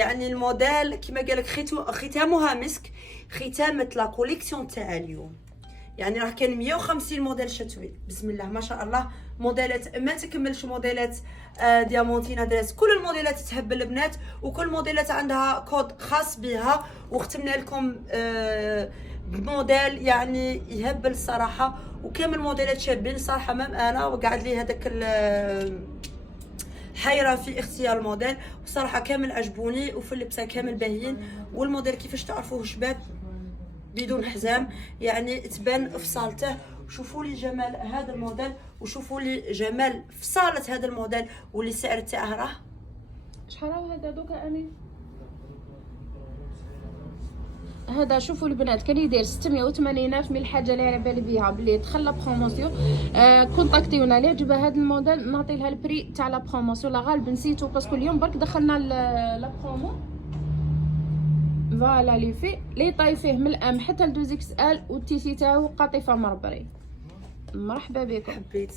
يعني الموديل كما قالك ختامها مسك، ختامة لا كوليكسيون تاع اليوم. يعني راه كان 150 موديل شتوي، بسم الله ما شاء الله. موديلات ما تكملش موديلات ديامونتينا دريس، كل الموديلات تهبل البنات، وكل الموديلات عندها كود خاص بها، وختمنا لكم بموديل يعني يهبل الصراحه. وكامل موديلات شابين صراحه، مام انا وقعد لي هذاك حيرة في اختيار الموديل، وصراحة كامل عجبوني، وفي اللبسة كامل باهيين. والموديل كيفاش تعرفوه شباب بدون حزام، يعني تبان فصالته. شوفوا لي جمال هذا الموديل، وشوفوا لي جمال فصالة هذا الموديل، واللي السعر تاعه راه شحال راه هذا دوكا امين؟ هذا شوفوا البنات كان يدير 680 الف. من الحاجه اللي على بالي بها بلي دخل لا بروموسيون، كونتاكتيونا اللي عجبها هذا الموديل نعطي لها البري تاع لا بروموسيون. لا غالب نسيتو باسكو اليوم برك دخلنا لا برومو. فوالا لي في لي طاي فيه من الام حتى ل 2 اكس ال، والتيسي تاعو قطيفه مربري. مرحبا بكم. حبيت